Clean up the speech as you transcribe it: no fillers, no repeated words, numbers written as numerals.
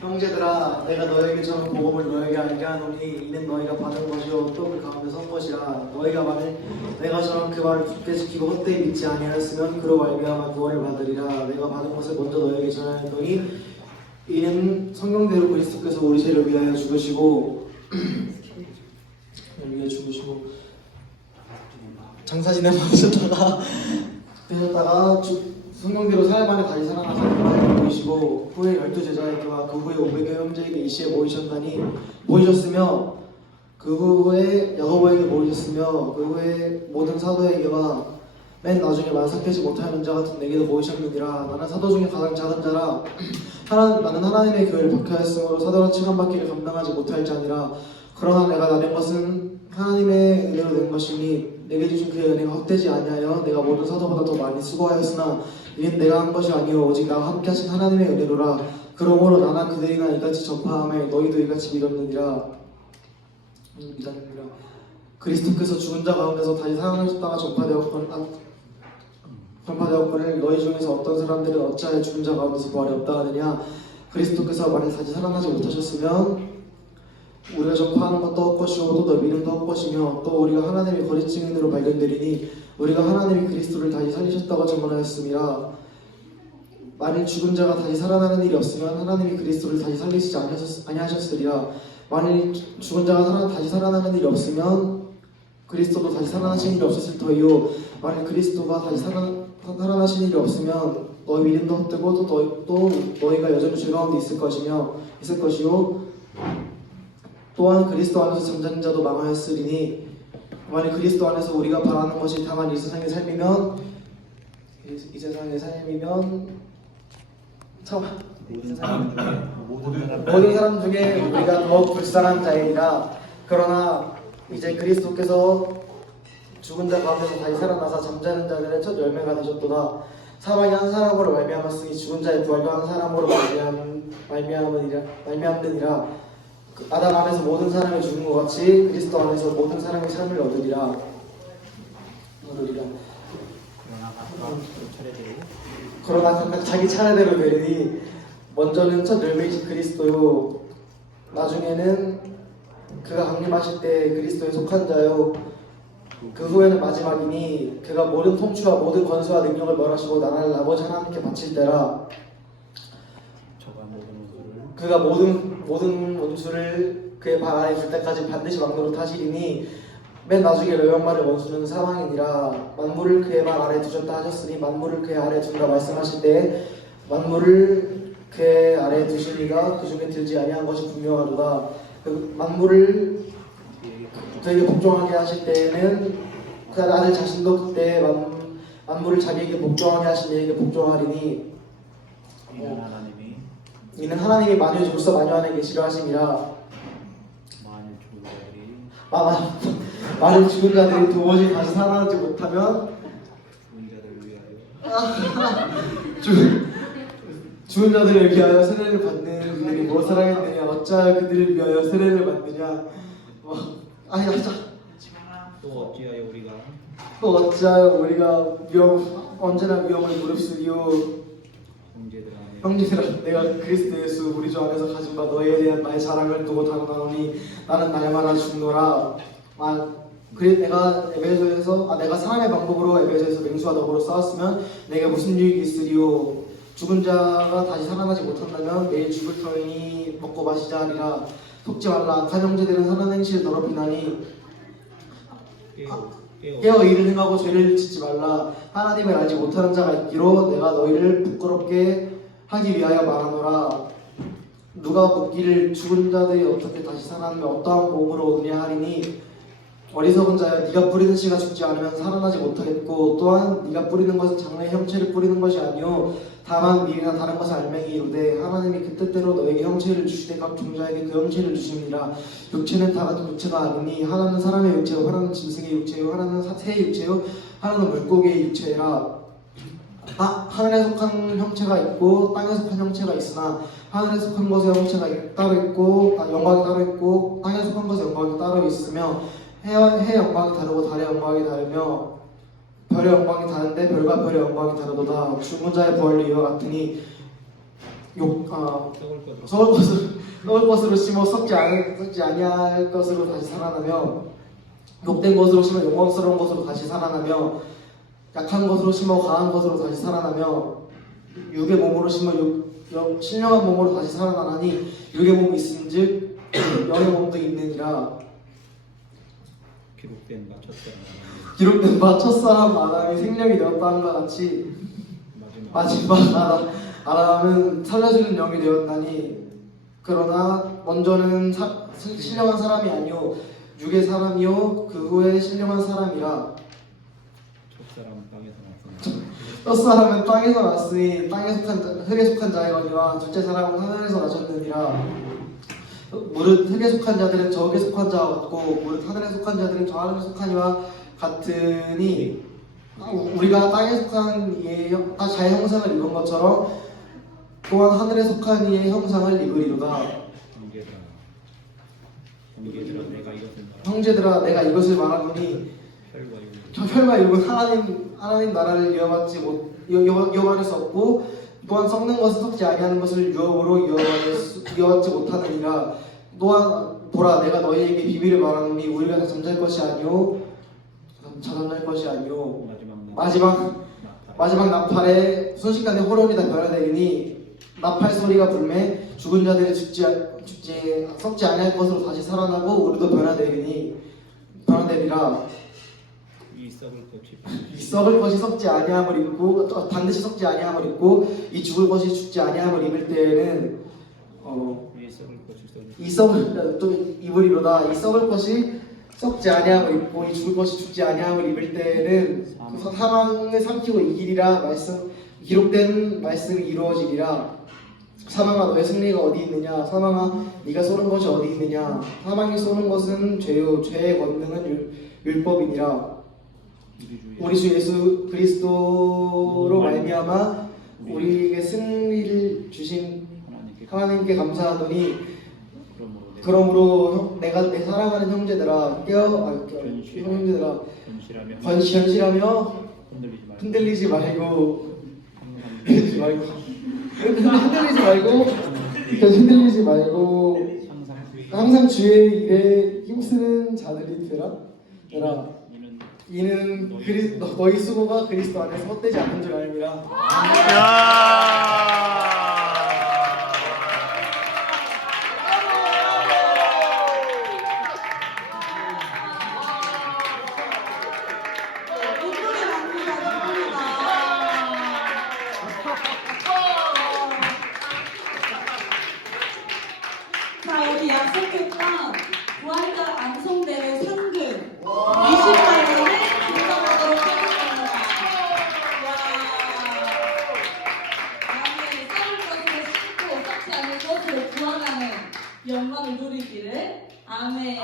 형제들아, 내가 너에게 전한 복음을 너에게 알게 하노니 이는 너희가 받은 것이요 또 그 가운데 선 것이라. 너희가 만일 내가 전한 그 말을 굳게 지키고 헛되이 믿지 아니하였으면 그로 말미암아 구원을 받으리라. 내가 받은 것을 먼저 너에게 전하였더니 이는 성경대로 그리스도께서 우리 죄를 위하여 죽으시고 장사 지내고 되셨다가 성경대로 사흘 만에 다시 살아나서 그만을 보이시고 후에 12제자에게와 그 후에 500여 형제에게 이시에 모이셨으며 그 후에 야고보에게 모이셨으며 그 후에 모든 사도에게와 맨 나중에 만삭되지 못하는 자 같은 내게도 모이셨느니라. 나는 사도 중에 가장 작은 자라. 나는 하나님의 교회를 박해하였으므로 사도로 칭함받기를 감당하지 못할 자니라. 그러나 내가 나된 것은 하나님의 은혜로 된 것이니 내게 주신 그의 은혜가 헛되지 아니하여 내가 모든 사도보다 더 많이 수고하였으나 이는 내가 한 것이 아니오 오직 나와 함께 하신 하나님의 은혜로라. 그러므로 나나 그들이나 이같이 전파하며 너희도 이같이 믿었느니라. 그리스도께서 죽은 자 가운데서 다시 살아나셨다가 전파되었거늘 너희 중에서 어떤 사람들은 어찌하여 죽은 자 가운데서 부활이 없다 하느냐. 그리스도께서 만일 다시 살아나지 못하셨으면 우리가 전파하는 것도 헛것이요 또 너 믿음도 헛것이며 또 우리가 하나님의 거짓 증인으로 발견되리니 우리가 하나님이 그리스도를 다시 살리셨다고 전언하였습니다. 만일 죽은 자가 다시 살아나는 일이 없으면 하나님이 그리스도를 다시 살리시지 아니하셨으리라. 만일 죽은 자가 다시 살아나는 일이 없으면 그리스도도 다시 살아나신 일이 없었을 터이요 만일 그리스도가 다시 살아나신 일이 없으면 너희 믿음도 헛되고 또 너희가 여전히 죄 가운데 있을 것이요 또한 그리스도 안에서 잠자는 자도 망하였으리니 만일 그리스도 안에서 우리가 바라는 것이 다만 이 세상의 삶이면 모든 사람 중에 우리가 더 불쌍한 자이라. 그러나 이제 그리스도께서 죽은 자 가운데서 다시 살아나사 잠자는 자들의 첫 열매가 되셨도다. 사망이 한 사람으로 말미암았으니 죽은 자의 부활도 한 사람으로 말미암느니라. 아담 안에서 모든 사람이 죽은 것 같이 그리스도 안에서 모든 사람이 삶을 얻으리라. 그러나 각각 자기 차례대로 되리니 먼저는 첫 열매이신 그리스도요 나중에는 그가 강림하실 때 그리스도에 속한 자요 그 후에는 마지막이니 그가 모든 통치와 모든 권세와 능력을 멸하시고 나라를 아버지 하나님께 바칠 때라. 그가 모든 원수를 그의 발 아래 둘 때까지 반드시 왕노로 타시리니 맨 나중에 멸망받을 원수는 사망이니라. 만물을 그의 발 아래 두셨다 하셨으니 만물을 그의 아래 두라 말씀하실 때 만물을 그의 아래 두시니가 그 중에 들지 아니한 것이 분명하도다. 그 만물을 그에게 복종하게 하실 때에는 그 아들 자신도 그때 만물을 자기에게 복종하게 하신 이에게 복종하리니 이는 하나님이 만유 중서 만유 안에 계시려 하심이라. 만일 죽은 자들이 도무지 다시 살아나지 못하면 죽은 자들을 위하여 세례를 받는 그들이 뭐 사랑했느냐 어찌하여 그들을 위하여 세례를 받느냐. 하자. 또 어찌하여 우리가 언제나 위험을 무릅쓰기요. 형제들아, 내가 그리스도 예수 우리 주 안에서 가진 바 너희에 대한 나의 자랑을 두고 다루나오니 나는 날마다 죽노라. 내가 사람의 방법으로 에베소에서 맹수와 더불어 싸웠으면 내게 무슨 유익이 있으리요. 죽은 자가 다시 살아나지 못한다면 매일 죽을 터이니 먹고 마시자 하리라. 속지 말라. 악한 형제들은 선한 행실을 더럽히나니 깨어 일을 행하고 죄를 짓지 말라. 하나님을 알지 못하는 자가 있기로 내가 너희를 부끄럽게 하기 위하여 말하노라. 누가 묻기를 죽은 자들이 어떻게 다시 살아나며 어떠한 복음으로 얻느냐 하리니 어리석은 자여 네가 뿌리는 씨가 죽지 않으면 살아나지 못하겠고 또한 네가 뿌리는 것은 장래의 형체를 뿌리는 것이 아니요 다만 미래나 다른 것을 알맹이 이루되 하나님이 그 뜻대로 너에게 형체를 주시되 각 종자에게 그 형체를 주시니라. 육체는 다 같은 육체가 아니니 하나는 사람의 육체요 하나는 짐승의 육체요 하나는 새의 육체요 하나는 물고기의 육체라. 하늘에 속한 형체가 있고 땅에 속한 형체가 있으나 하늘에 속한 것의 형체가 따로 있고 영광이 따로 있고 땅에 속한 것의 영광이 따로 있으며 해의 영광이 다르고 달의 영광이 다르며 별의 영광이 다른데 별과 별의 영광이 다르도다. 죽은 자의 부활도 이와 같으니 썩을 것으로 심어 썩지 아니할 것으로 다시 살아나며 욕된 것으로 심어 영광스러운 것으로 다시 살아나며 약한 것으로 심어 강한 것으로 다시 살아나며 육의 몸으로 심어 신령한 몸으로 다시 살아나나니 육의 몸이 있은즉 영의 몸도 있느니라. 기록된 바 첫사람 아담이 생명이 되었다 함과 같이 마지막 아담은 살려주는 영이 되었다니. 그러나 먼저는 신령한 사람이 아니요 육의 사람이요 그 후에 신령한 사람이라. 첫사람은 땅에서 났으니 흙에 속한 자이거니와 둘째 사람은 하늘에서 나셨느니라. 무릇 흙에 속한 자들은 저 흙에 속한 자와 같고 무릇 하늘에 속한 자들은 저 하늘에 속한 이와 같으니 우리가 땅에 속한 이의 자의 형상을 입은 것처럼 또한 하늘에 속한 이의 형상을 입으리로다. 형제들아 내가 이것을 말하노니 혈과 육은 하나님 나라를 이어받을 수 없고 또한 썩는 것은 썩지 아니하는 것을 유업으로 이어받지 못하느니라. 또한 보라 내가 너희에게 비밀을 말하노니 우리가 다 잠잘 것이 아니요 마지막 나팔에 순식간에 호련이 다 변화되리니 나팔 소리가 불매 죽은 자들이 썩지 아니할 것으로 다시 살아나고 우리도 변화되리라. 이 썩을 것이 썩지 아니함을 입고 반드시 썩지 아니함을 입고 이 죽을 것이 죽지 아니함을 입을 때에는 이 썩을 또 입으리로다. 이 썩을 것이 썩지 아니함을 입고 이 죽을 것이 죽지 아니함을 입을 때에는 그 사망을 삼키고 이기리라. 기록된 말씀이 이루어지리라. 사망아 너의 승리가 어디 있느냐? 사망아 네가 쏘는 것이 어디 있느냐? 사망이 쏘는 것은 죄요 죄의 권능은 율법이니라. 우리 주 예수 그리스도로 말미암아 우리에게 승리를 주신 하나님께 감사하노니 그러므로 내가 내 사랑하는 형제들아 형제들아 견실하며 흔들리지 말고 항상 주의 일에 힘쓰는 자들이 되라. 이는 너희 수고가 그리스도 안에서 헛되지 않는 줄 알미라. 자, 우리 약속했던 부활절 암송대회 상금 20만 원에 기부하도록 하겠습니다. 다음에 썩을 것으로 씻고 썩지 않을 것으로 구원하는 영광을 누리기를. 아멘.